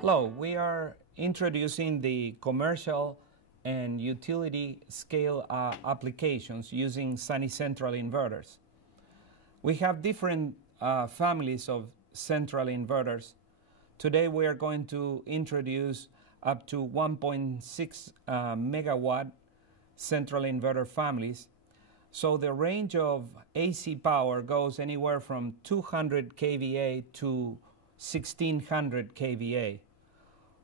Hello, we are introducing the commercial and utility scale applications using Sunny Central inverters. We have different families of central inverters. Today we are going to introduce up to 1.6 megawatt central inverter families. So the range of AC power goes anywhere from 200 kVA to 1600 kVA.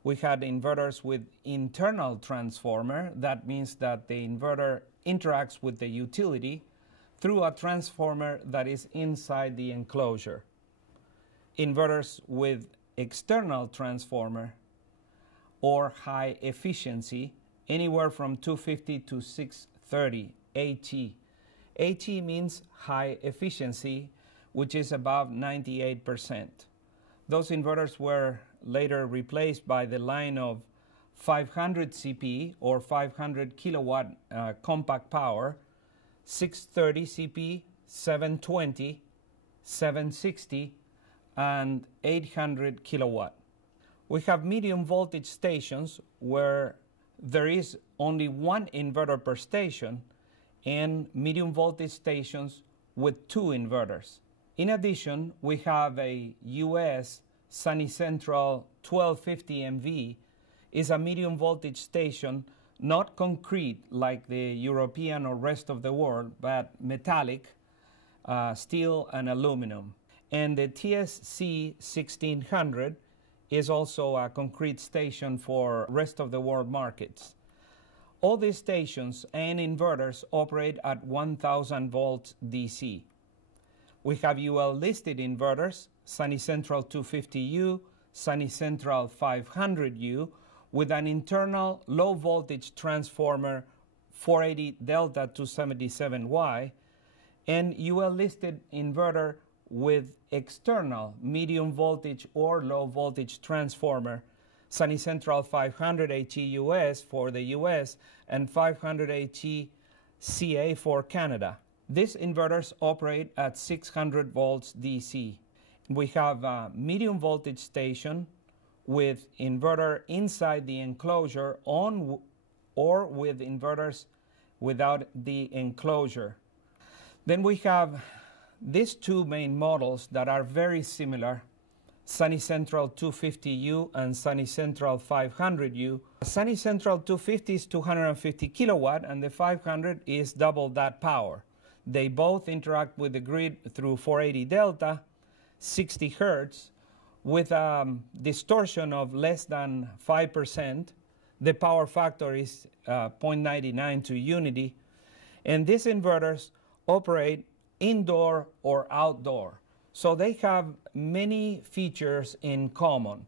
We had inverters with internal transformer. That means that the inverter interacts with the utility through a transformer that is inside the enclosure. Inverters with external transformer or high efficiency, anywhere from 250 to 630 AT. AT means high efficiency, which is above 98%. Those inverters were later replaced by the line of 500 CP or 500 kilowatt compact power, 630 CP, 720, 760, and 800 kilowatt. We have medium voltage stations where there is only one inverter per station, and medium voltage stations with two inverters. In addition, we have a US Sunny Central 1250 MV is a medium voltage station, not concrete like the European or rest of the world, but metallic, steel and aluminum. And the TSC 1600 is also a concrete station for rest of the world markets. All these stations and inverters operate at 1000 volts DC. We have UL listed inverters, Sunny Central 250U, Sunny Central 500U, with an internal low voltage transformer 480 delta 277Y, and UL listed inverter with external medium voltage or low voltage transformer, Sunny Central 500 AT US for the US and 500 AT CA for Canada. These inverters operate at 600 volts DC. We have a medium voltage station with inverter inside the enclosure on or with inverters without the enclosure. Then we have these two main models that are very similar, Sunny Central 250U and Sunny Central 500U. Sunny Central 250 is 250 kilowatt and the 500 is double that power. They both interact with the grid through 480 delta, 60 hertz, with a distortion of less than 5%. The power factor is 0.99 to unity. And these inverters operate indoor or outdoor. So they have many features in common.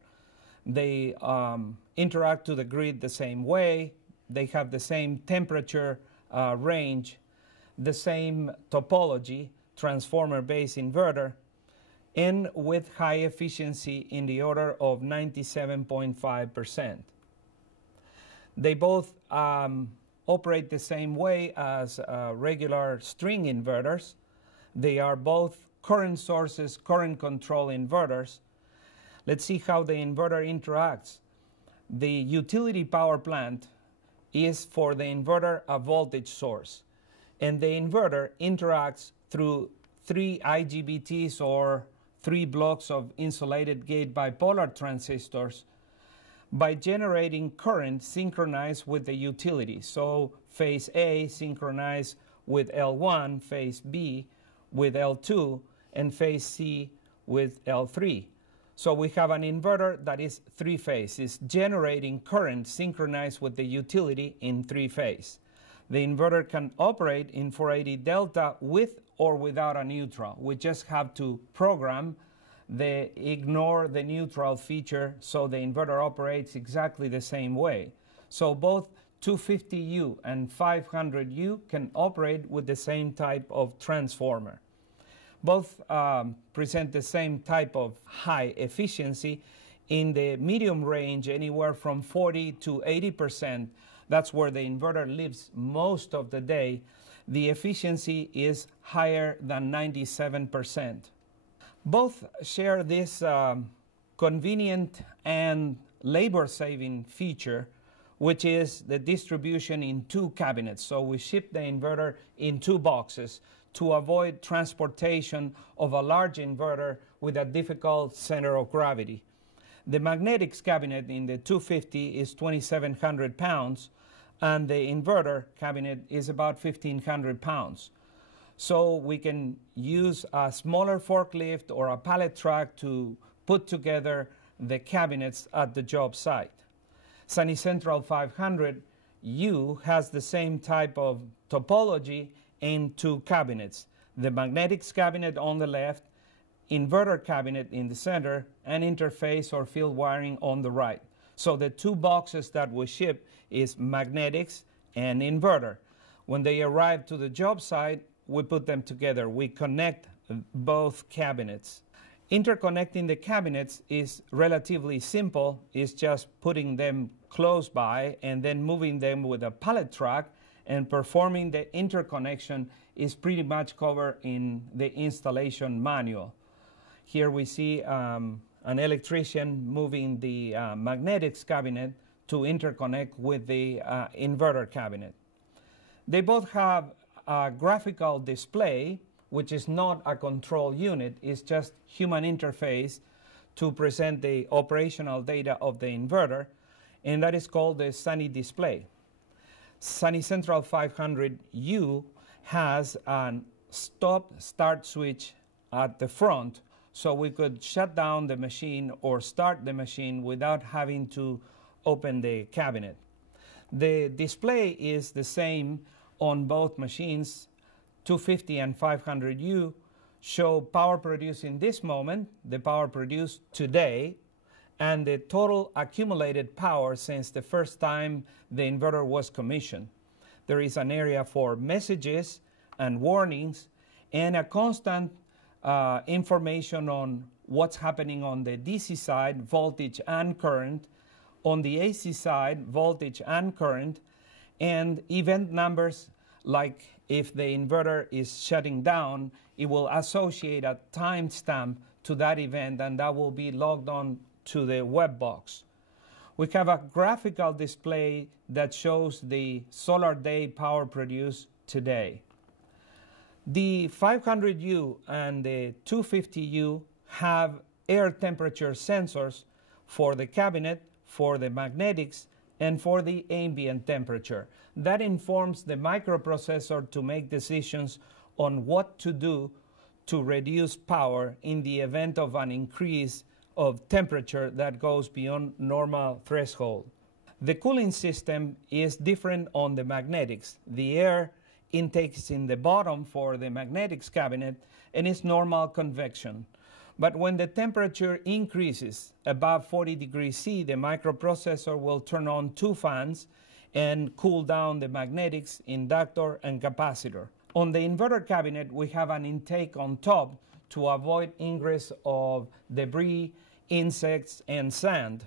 They interact to the grid the same way. They have the same temperature range, the same topology, transformer-based inverter, and with high efficiency in the order of 97.5%. They both operate the same way as regular string inverters. They are both current sources, current control inverters. Let's see how the inverter interacts. The utility power plant is for the inverter a voltage source, and the inverter interacts through 3 IGBTs or 3 blocks of insulated gate bipolar transistors by generating current synchronized with the utility. So phase A synchronized with L1, phase B with L2, and phase C with L3. So we have an inverter that is 3-phase, is generating current synchronized with the utility in 3-phase. The inverter can operate in 480 delta with or without a neutral. We just have to program the ignore the neutral feature so the inverter operates exactly the same way. So both 250U and 500U can operate with the same type of transformer. Both present the same type of high efficiency in the medium range, anywhere from 40 to 80%. That's where the inverter lives most of the day. The efficiency is higher than 97%. Both share this convenient and labor-saving feature, which is the distribution in 2 cabinets. So we ship the inverter in 2 boxes to avoid transportation of a large inverter with a difficult center of gravity. The magnetics cabinet in the 250 is 2,700 pounds, and the inverter cabinet is about 1,500 pounds. So we can use a smaller forklift or a pallet truck to put together the cabinets at the job site. Sunny Central 500U has the same type of topology in 2 cabinets: the magnetics cabinet on the left, inverter cabinet in the center, and interface or field wiring on the right. So the 2 boxes that we ship is magnetics and inverter. When they arrive to the job site, we put them together. We connect both cabinets. Interconnecting the cabinets is relatively simple. It's just putting them close by and then moving them with a pallet truck, and performing the interconnection is pretty much covered in the installation manual. Here we see an electrician moving the magnetics cabinet to interconnect with the inverter cabinet. They both have a graphical display, which is not a control unit. It's just human interface to present the operational data of the inverter, and that is called the Sunny display. Sunny Central 500U has a stop-start switch at the front, so we could shut down the machine or start the machine without having to open the cabinet. The display is the same on both machines. 250 and 500U show power produced in this moment, the power produced today, and the total accumulated power since the first time the inverter was commissioned. There is an area for messages and warnings, and a constant information on what's happening on the DC side, voltage and current, on the AC side, voltage and current, and event numbers, like if the inverter is shutting down, it will associate a timestamp to that event, and that will be logged on to the web box. We have a graphical display that shows the solar day power produced today. The 500U and the 250U have air temperature sensors for the cabinet, for the magnetics, and for the ambient temperature. That informs the microprocessor to make decisions on what to do to reduce power in the event of an increase of temperature that goes beyond normal threshold. The cooling system is different on the magnetics. The air intake is in the bottom for the magnetics cabinet, and it's normal convection. But when the temperature increases above 40 degrees C, the microprocessor will turn on 2 fans and cool down the magnetics, inductor, and capacitor. On the inverter cabinet, we have an intake on top to avoid ingress of debris, insects, and sand.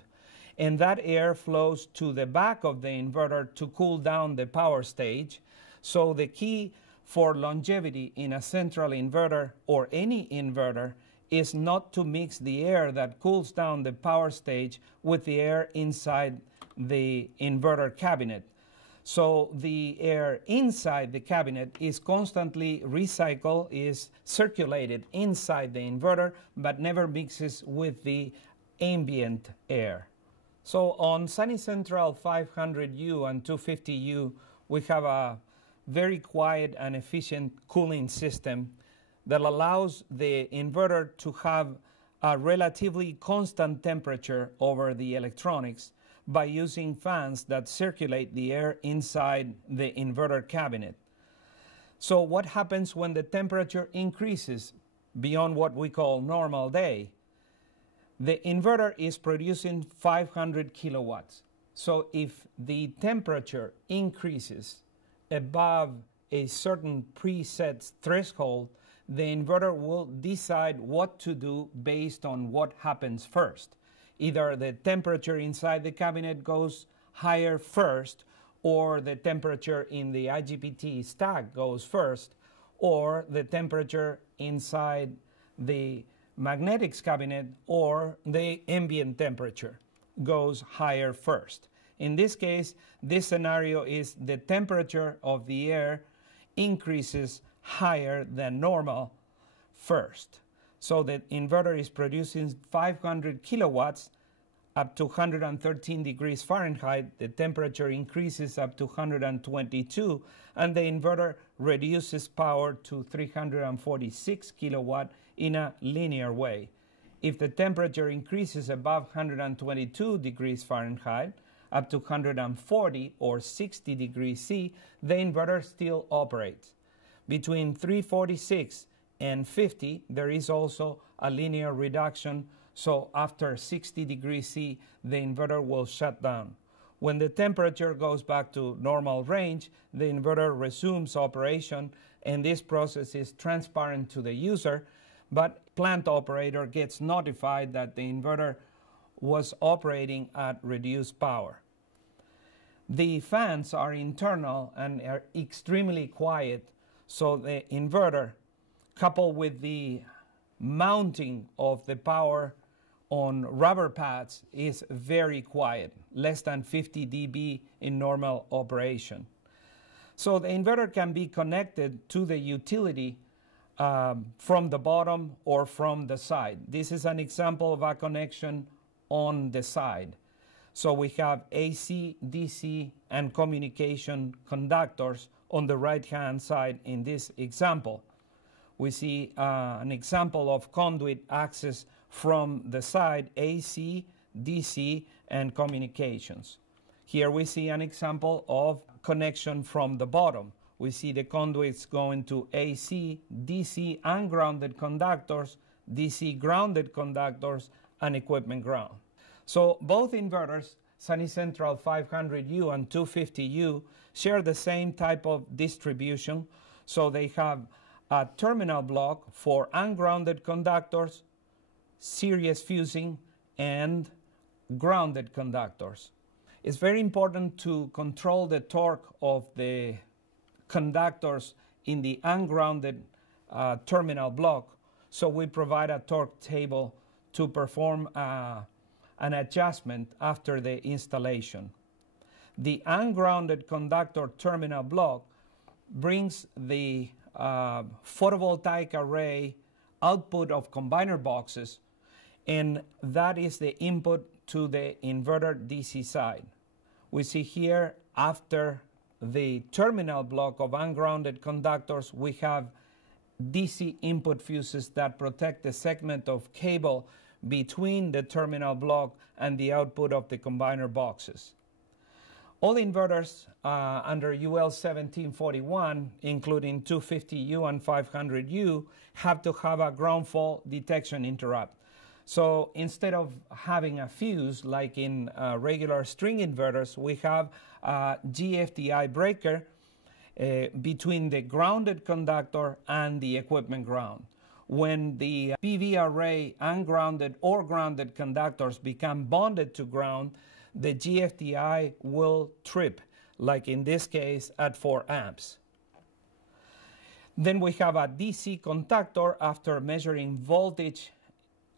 And that air flows to the back of the inverter to cool down the power stage. So the key for longevity in a central inverter or any inverter is not to mix the air that cools down the power stage with the air inside the inverter cabinet. So the air inside the cabinet is constantly recycled, is circulated inside the inverter, but never mixes with the ambient air. So on Sunny Central 500U and 250U, we have a very quiet and efficient cooling system that allows the inverter to have a relatively constant temperature over the electronics by using fans that circulate the air inside the inverter cabinet. So what happens when the temperature increases beyond what we call normal day? The inverter is producing 500 kilowatts. So if the temperature increases above a certain preset threshold, the inverter will decide what to do based on what happens first. Either the temperature inside the cabinet goes higher first, or the temperature in the IGBT stack goes first, or the temperature inside the magnetics cabinet, or the ambient temperature. goes higher first. In this case, this scenario is the temperature of the air increases higher than normal first. So the inverter is producing 500 kilowatts up to 113 degrees Fahrenheit. The temperature increases up to 122, and the inverter reduces power to 346 kilowatt in a linear way. If the temperature increases above 122 degrees Fahrenheit, up to 140 or 60 degrees C, the inverter still operates. Between 346 and 50, there is also a linear reduction, so after 60 degrees C, the inverter will shut down. When the temperature goes back to normal range, the inverter resumes operation, and this process is transparent to the user, but plant operator gets notified that the inverter was operating at reduced power. The fans are internal and are extremely quiet, so the inverter, coupled with the mounting of the power on rubber pads, is very quiet, less than 50 dB in normal operation. So the inverter can be connected to the utility from the bottom or from the side. This is an example of a connection on the side. So we have AC, DC, and communication conductors on the right-hand side in this example. We see an example of conduit access from the side, AC, DC, and communications. Here we see an example of connection from the bottom. We see the conduits going to AC, DC, ungrounded conductors, DC grounded conductors, and equipment ground. So both inverters, Sunny Central 500U and 250U, share the same type of distribution. So they have a terminal block for ungrounded conductors, series fusing, and grounded conductors. It's very important to control the torque of the conductors in the ungrounded terminal block, so we provide a torque table to perform an adjustment after the installation. The ungrounded conductor terminal block brings the photovoltaic array output of combiner boxes, and that is the input to the inverter DC side. We see here, after the terminal block of ungrounded conductors, we have DC input fuses that protect the segment of cable between the terminal block and the output of the combiner boxes. All inverters under UL 1741, including 250U and 500U, have to have a ground fault detection interrupt. So instead of having a fuse like in regular string inverters, we have a GFDI breaker between the grounded conductor and the equipment ground. When the PV array ungrounded or grounded conductors become bonded to ground, the GFDI will trip, like in this case at 4 amps. Then we have a DC contactor. After measuring voltage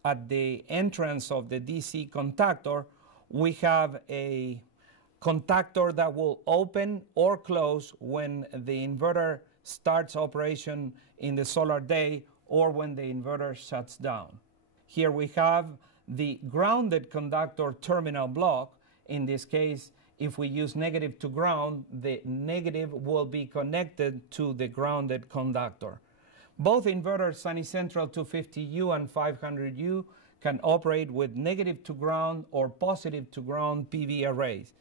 at the entrance of the DC contactor, we have a contactor that will open or close when the inverter starts operation in the solar day or when the inverter shuts down. Here we have the grounded conductor terminal block. In this case, if we use negative to ground, the negative will be connected to the grounded conductor. Both inverters, Sunny Central 250U and 500U, can operate with negative to ground or positive to ground PV arrays.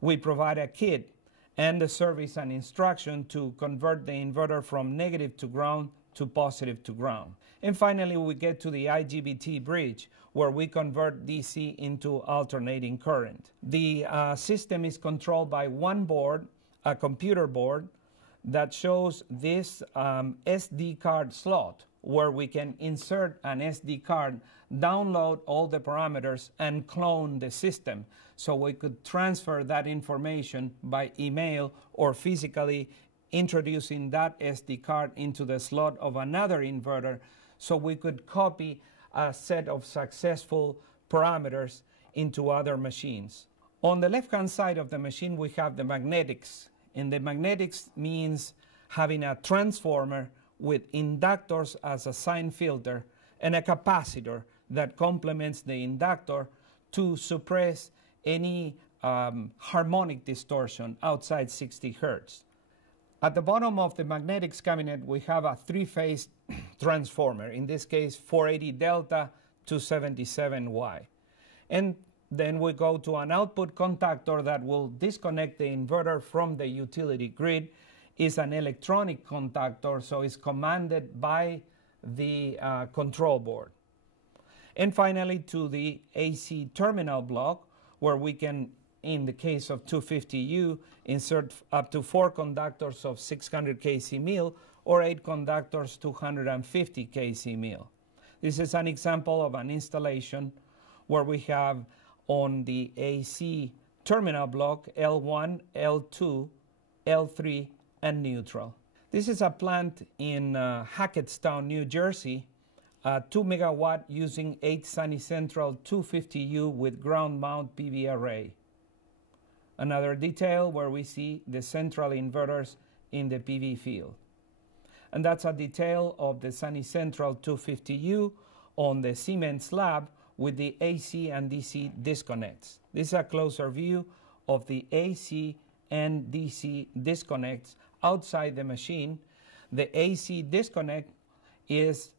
We provide a kit and the service and instruction to convert the inverter from negative to ground to positive to ground. And finally, we get to the IGBT bridge, where we convert DC into alternating current. The system is controlled by one board, a computer board, that shows this SD card slot, where we can insert an SD card, download all the parameters, and clone the system. So we could transfer that information by email or physically introducing that SD card into the slot of another inverter, so we could copy a set of successful parameters into other machines. On the left-hand side of the machine, we have the magnetics. And the magnetics means having a transformer with inductors as a sine filter and a capacitor that complements the inductor to suppress any harmonic distortion outside 60 Hertz. At the bottom of the magnetics cabinet, we have a three-phase transformer, in this case 480 delta 277Y. And then we go to an output contactor that will disconnect the inverter from the utility grid. It's an electronic contactor, so it's commanded by the control board. And finally, to the AC terminal block, where we can, in the case of 250U, insert up to 4 conductors of 600 kc mil or 8 conductors 250 kc mil. This is an example of an installation where we have on the AC terminal block L1, L2, L3, and neutral. This is a plant in Hackettstown, New Jersey, 2 megawatt using 8 Sunny Central 250U with ground mount PV array. Another detail where we see the central inverters in the PV field. And that's a detail of the Sunny Central 250U on the cement slab with the AC and DC disconnects. This is a closer view of the AC and DC disconnects outside the machine. The AC disconnect is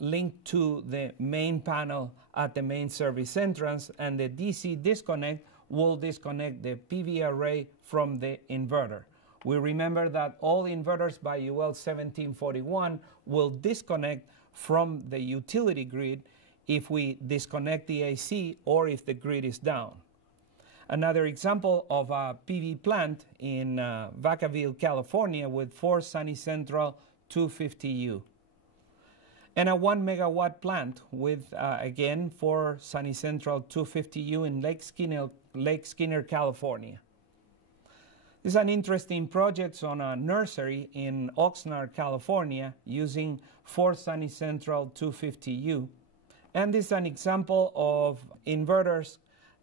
linked to the main panel at the main service entrance, and the DC disconnect will disconnect the PV array from the inverter. We remember that all inverters by UL 1741 will disconnect from the utility grid if we disconnect the AC or if the grid is down. Another example of a PV plant in Vacaville, California with 4 Sunny Central 250U. And a 1 megawatt plant with, again, 4 Sunny Central 250U in Lake Skinner, California. This is an interesting project on a nursery in Oxnard, California, using 4 Sunny Central 250U. And this is an example of inverters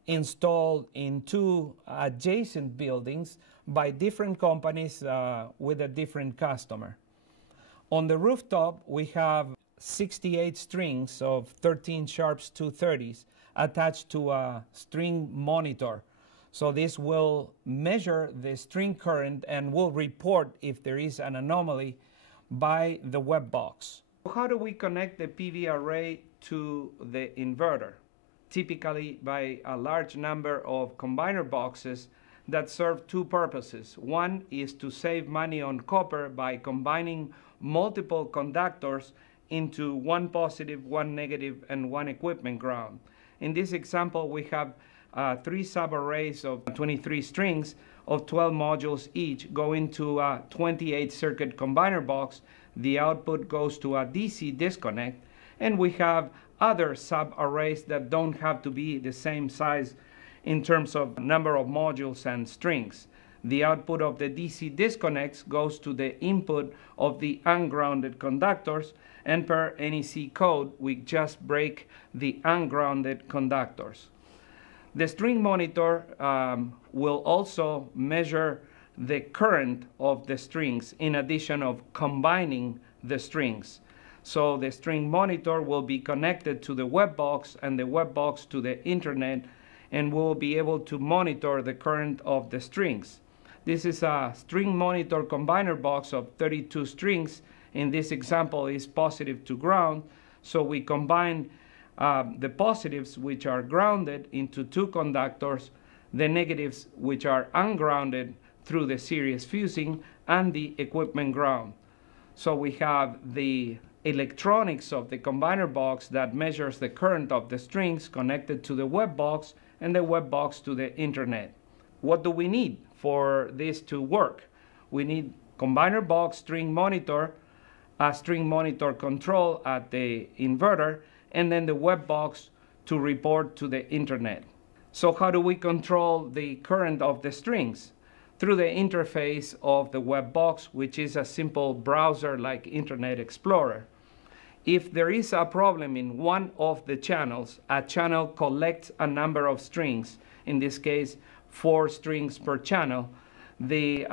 installed in 2 adjacent buildings by different companies with a different customer. On the rooftop, we have 68 strings of 13 Sharps 230s attached to a string monitor. So this will measure the string current and will report if there is an anomaly by the web box. How do we connect the PV array to the inverter? Typically by a large number of combiner boxes that serve 2 purposes. One is to save money on copper by combining multiple conductors into 1 positive, 1 negative, and 1 equipment ground. In this example, we have 3 subarrays of 23 strings of 12 modules each going to a 28 circuit combiner box. The output goes to a DC disconnect, and we have other subarrays that don't have to be the same size in terms of number of modules and strings. The output of the DC disconnects goes to the input of the ungrounded conductors, and per NEC code, we just break the ungrounded conductors. The string monitor will also measure the current of the strings in addition of combining the strings. So the string monitor will be connected to the web box and the web box to the internet, and we'll be able to monitor the current of the strings. This is a string monitor combiner box of 32 strings. In this example is positive to ground. So we combine the positives, which are grounded, into 2 conductors, the negatives, which are ungrounded, through the series fusing, and the equipment ground. So we have the electronics of the combiner box that measures the current of the strings connected to the web box, and the web box to the internet. What do we need for this to work? We need combiner box, string monitor, a string monitor control at the inverter, and then the web box to report to the internet. So how do we control the current of the strings? Through the interface of the web box, which is a simple browser like Internet Explorer. If there is a problem in one of the channels, a channel collects a number of strings, in this case 4 strings per channel. The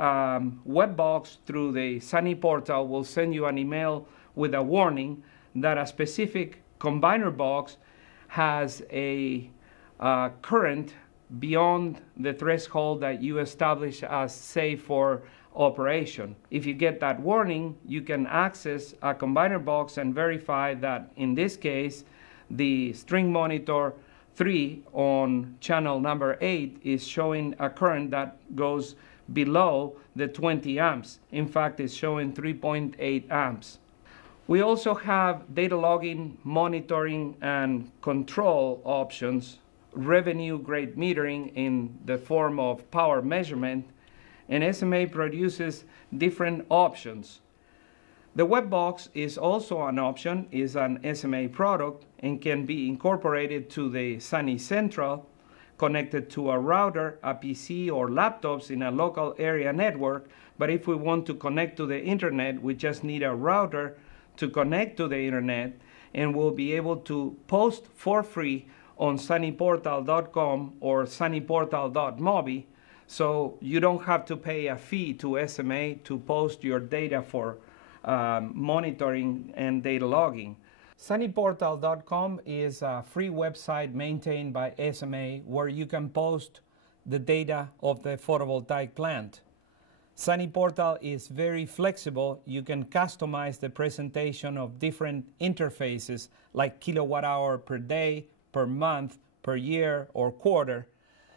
web box through the Sunny portal will send you an email with a warning that a specific combiner box has a current beyond the threshold that you establish as safe for operation. If you get that warning, you can access a combiner box and verify that in this case the string monitor 3 on channel number 8 is showing a current that goes below the 20 amps. In fact, it's showing 3.8 amps. We also have data logging, monitoring, and control options, revenue grade metering in the form of power measurement, and SMA produces different options. The web box is also an option, is an SMA product, and can be incorporated to the Sunny Central, connected to a router, a PC, or laptops in a local area network. But if we want to connect to the internet, we just need a router to connect to the internet, and we'll be able to post for free on sunnyportal.com or sunnyportal.mobi, so you don't have to pay a fee to SMA to post your data for monitoring and data logging. Sunnyportal.com is a free website maintained by SMA where you can post the data of the photovoltaic plant. Sunny Portal is very flexible. You can customize the presentation of different interfaces like kilowatt hour per day, per month, per year, or quarter,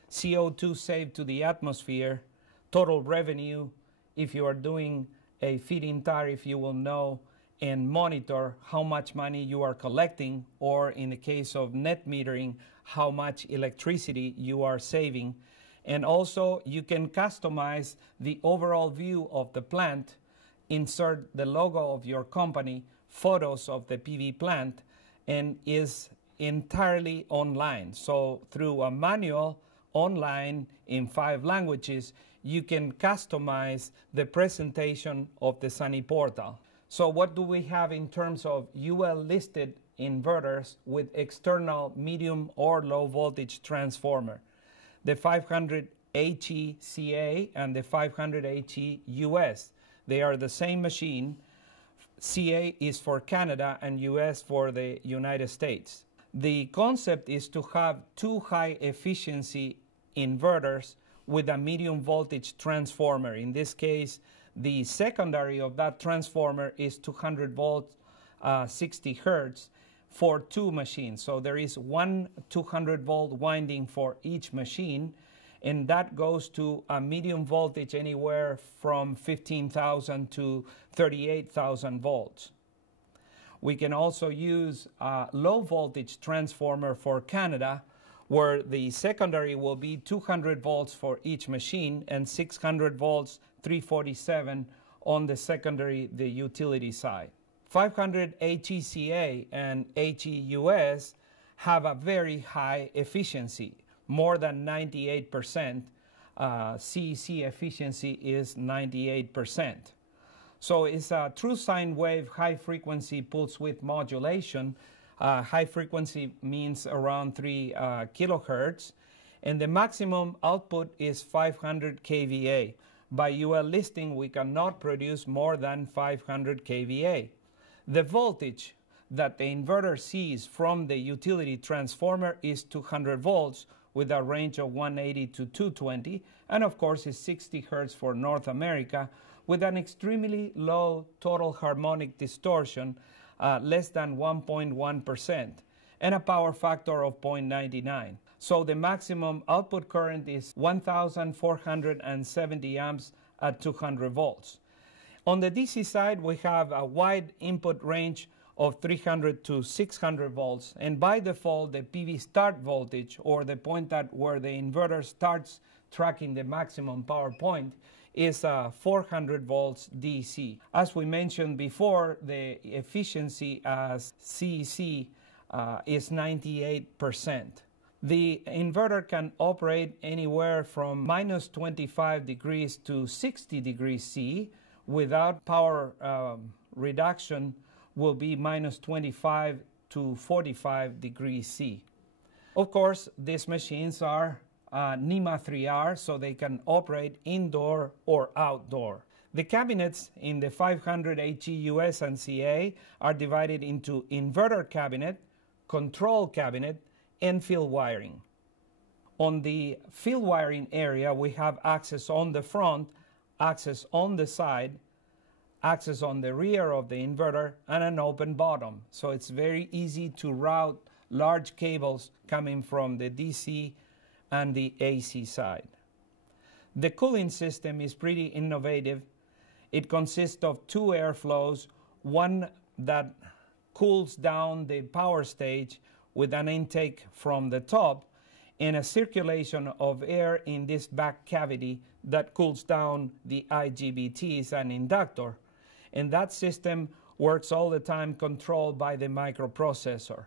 CO2 saved to the atmosphere, total revenue. If you are doing a feed-in tariff, you will know and monitor how much money you are collecting, or in the case of net metering, how much electricity you are saving. And also you can customize the overall view of the plant, insert the logo of your company, photos of the PV plant, and is entirely online. So through a manual online in 5 languages, you can customize the presentation of the Sunny Portal. So what do we have in terms of UL listed inverters with external medium or low voltage transformer? The 500 HE-CA and the 500 HE-US. They are the same machine. CA is for Canada and US for the United States. The concept is to have 2 high efficiency inverters with a medium voltage transformer. In this case, the secondary of that transformer is 200 volts, 60 hertz for 2 machines. So there is 1 200 volt winding for each machine, and that goes to a medium voltage anywhere from 15,000 to 38,000 volts. We can also use a low voltage transformer for Canada, where the secondary will be 200 volts for each machine and 600 volts 347 on the secondary, the utility side. 500 HE-CA and HE-US have a very high efficiency, more than 98%. CEC efficiency is 98%. So it's a true sine wave high frequency pulse width modulation. High frequency means around 3 kilohertz, and the maximum output is 500 kVA. By UL listing, we cannot produce more than 500 kVA. The voltage that the inverter sees from the utility transformer is 200 volts with a range of 180 to 220, and of course is 60 hertz for North America, with an extremely low total harmonic distortion, less than 1.1%, and a power factor of 0.99. So the maximum output current is 1,470 amps at 200 volts. On the DC side, we have a wide input range of 300 to 600 volts, and by default, the PV start voltage, or the point at where the inverter starts tracking the maximum power point, is 400 volts DC. As we mentioned before, the efficiency as CEC is 98%. The inverter can operate anywhere from minus 25 degrees to 60 degrees C without power reduction will be minus 25 to 45 degrees C. Of course, these machines are NEMA 3R, so they can operate indoor or outdoor. The cabinets in the 500 HE US and CA are divided into inverter cabinet, control cabinet, and field wiring. On the field wiring area, we have access on the front, access on the side, access on the rear of the inverter, and an open bottom. So it's very easy to route large cables coming from the DC and the AC side. The cooling system is pretty innovative. It consists of two airflows, one that cools down the power stage with an intake from the top, and a circulation of air in this back cavity that cools down the IGBTs and inductor. And that system works all the time controlled by the microprocessor.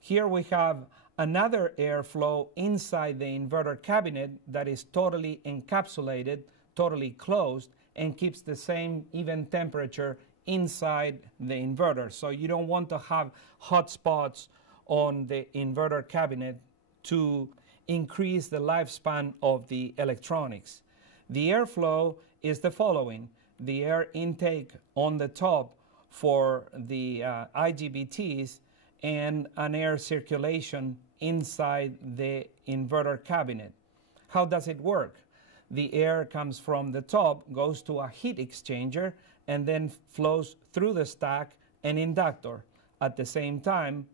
Here we have another airflow inside the inverter cabinet that is totally encapsulated, totally closed, and keeps the same even temperature inside the inverter. So you don't want to have hot spots on the inverter cabinet to increase the lifespan of the electronics. The airflow is the following: the air intake on the top for the IGBTs and an air circulation inside the inverter cabinet. How does it work? The air comes from the top, goes to a heat exchanger, and then flows through the stack and inductor. At the same time,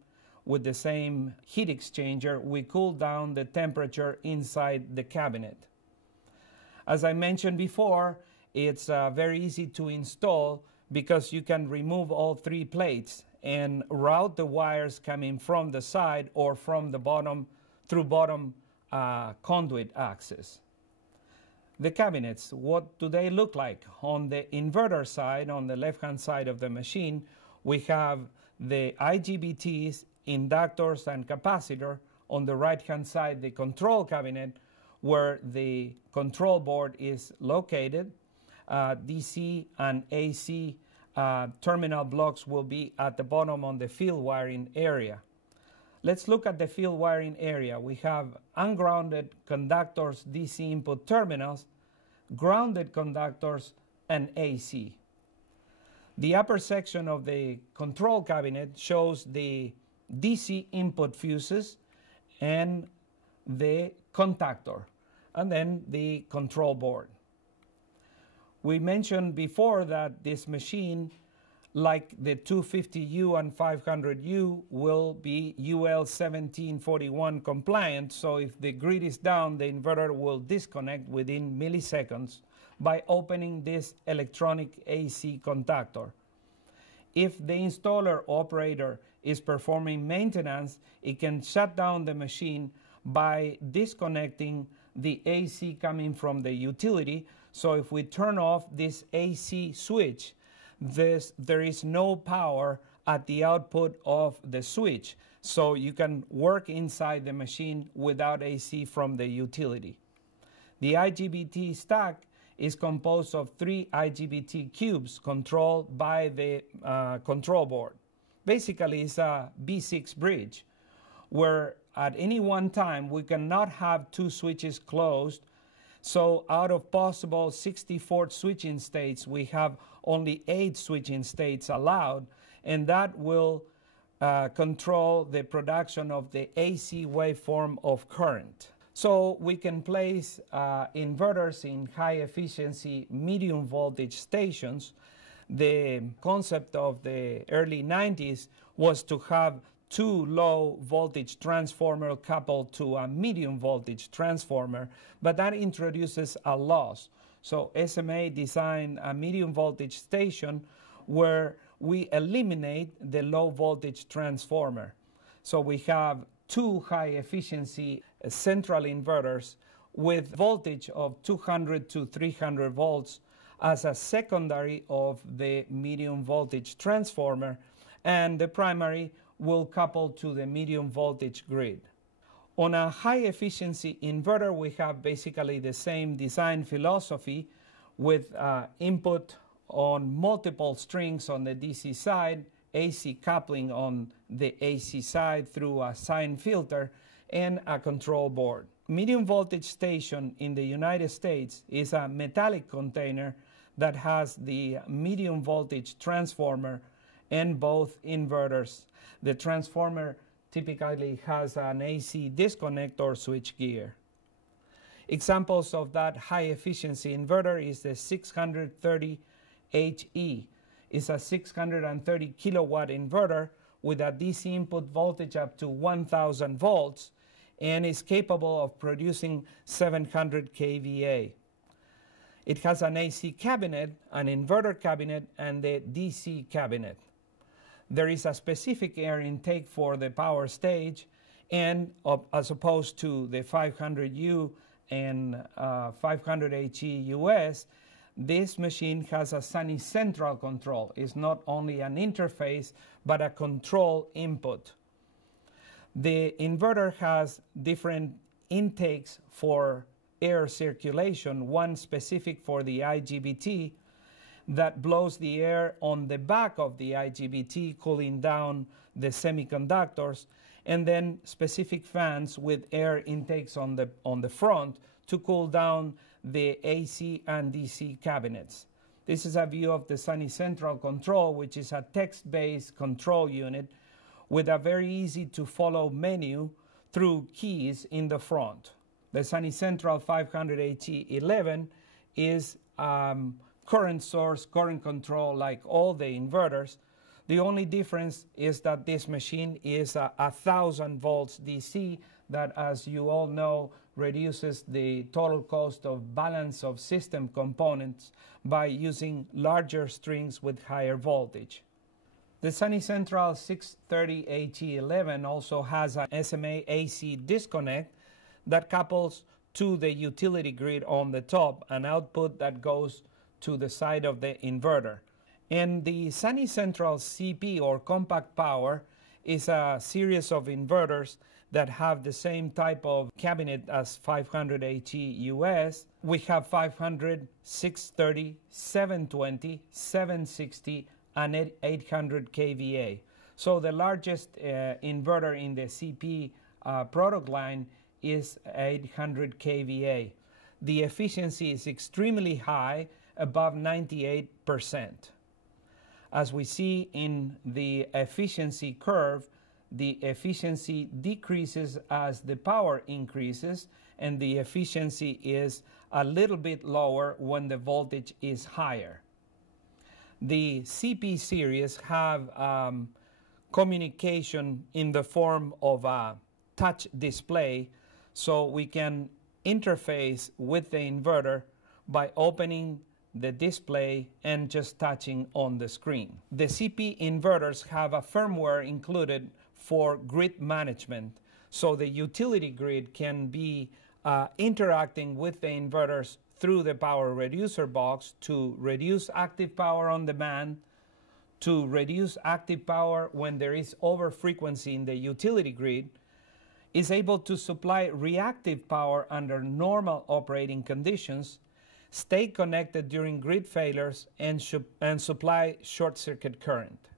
with the same heat exchanger, we cool down the temperature inside the cabinet. As I mentioned before, it's very easy to install because you can remove all three plates and route the wires coming from the side or from the bottom through bottom conduit access. The cabinets, what do they look like? On the inverter side, on the left-hand side of the machine, we have the IGBTs, inductors, and capacitor. On the right-hand side, the control cabinet, where the control board is located. DC and AC terminal blocks will be at the bottom on the field wiring area. Let's look at the field wiring area. We have ungrounded conductors, DC input terminals, grounded conductors, and AC. The upper section of the control cabinet shows the DC input fuses and the contactor, and then the control board. We mentioned before that this machine, like the 250U and 500U, will be UL 1741 compliant, so if the grid is down, the inverter will disconnect within milliseconds by opening this electronic AC contactor. If the installer operator is performing maintenance, it can shut down the machine by disconnecting the AC coming from the utility. So if we turn off this AC switch, there is no power at the output of the switch. So you can work inside the machine without AC from the utility. The IGBT stack is composed of 3 IGBT cubes controlled by the control board. Basically, it's a B6 bridge where at any one time we cannot have 2 switches closed. So out of possible 64 switching states, we have only 8 switching states allowed, and that will control the production of the AC waveform of current. So we can place inverters in high efficiency medium voltage stations. The concept of the early 90s was to have 2 low voltage transformers coupled to a medium voltage transformer, but that introduces a loss. So SMA designed a medium voltage station where we eliminate the low voltage transformer. So we have 2 high efficiency central inverters with voltage of 200 to 300 volts as a secondary of the medium voltage transformer, and the primary will couple to the medium voltage grid. On a high efficiency inverter, we have basically the same design philosophy with input on multiple strings on the DC side, AC coupling on the AC side through a sine filter, and a control board. Medium voltage station in the United States is a metallic container that has the medium voltage transformer and both inverters. The transformer typically has an AC disconnect or switch gear. Examples of that high efficiency inverter is the 630HE. It's a 630 kilowatt inverter with a DC input voltage up to 1000 volts and is capable of producing 700 kVA. It has an AC cabinet, an inverter cabinet, and the DC cabinet. There is a specific air intake for the power stage, and as opposed to the 500U and 500HE US, this machine has a Sunny Central control. It's not only an interface, but a control input. The inverter has different intakes for air circulation, one specific for the IGBT that blows the air on the back of the IGBT, cooling down the semiconductors, and then specific fans with air intakes on the front to cool down the AC and DC cabinets. This is a view of the Sunny Central control, which is a text-based control unit with a very easy to follow menu through keys in the front. The Sunny Central 500HE11 is current source, current control like all the inverters. The only difference is that this machine is 1000 volts DC that, as you all know, reduces the total cost of balance of system components by using larger strings with higher voltage. The Sunny Central 630HE11 also has an SMA AC disconnect that couples to the utility grid on the top, an output that goes to the side of the inverter. And the Sunny Central CP, or compact power, is a series of inverters that have the same type of cabinet as 500HE US. We have 500, 630, 720, 760, and 800 kVA. So the largest inverter in the CP product line is 800 kVA. The efficiency is extremely high, above 98%. As we see in the efficiency curve, the efficiency decreases as the power increases, and the efficiency is a little bit lower when the voltage is higher. The CP series have communication in the form of a touch display, so we can interface with the inverter by opening the display and just touching on the screen. The CP inverters have a firmware included for grid management, so the utility grid can be interacting with the inverters through the power reducer box to reduce active power on demand, to reduce active power when there is overfrequency in the utility grid, is able to supply reactive power under normal operating conditions, stay connected during grid failures, and supply short-circuit current.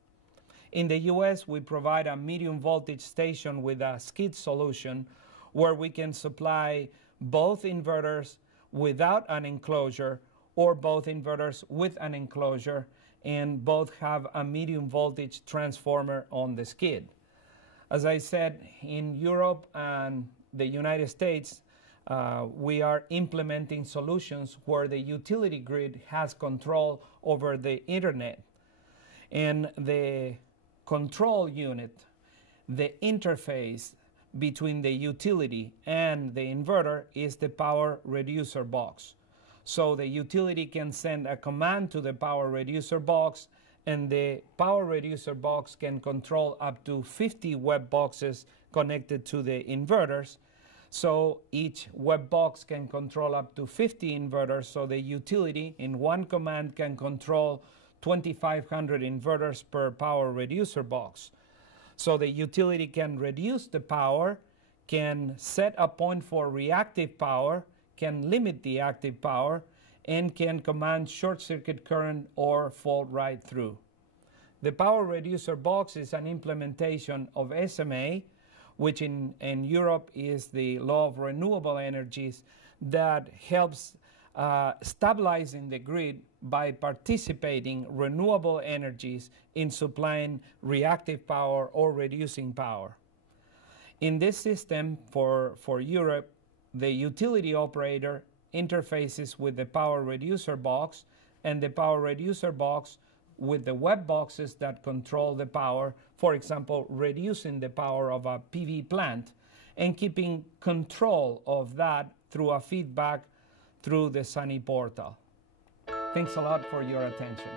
In the US, we provide a medium voltage station with a skid solution where we can supply both inverters without an enclosure or both inverters with an enclosure, and both have a medium voltage transformer on the skid. As I said, in Europe and the United States, we are implementing solutions where the utility grid has control over the internet, and the control unit, the interface between the utility and the inverter, is the power reducer box. So the utility can send a command to the power reducer box, and the power reducer box can control up to 50 web boxes connected to the inverters. So each web box can control up to 50 inverters, so the utility in one command can control 2,500 inverters per power reducer box. So the utility can reduce the power, can set a point for reactive power, can limit the active power, and can command short circuit current or fault right through. The power reducer box is an implementation of SMA, which in Europe is the law of renewable energies that helps stabilizing the grid by participating renewable energies in supplying reactive power or reducing power. In this system for Europe, the utility operator interfaces with the power reducer box, and the power reducer box with the web boxes that control the power, for example, reducing the power of a PV plant and keeping control of that through a feedback through the Sunny portal. Thanks a lot for your attention.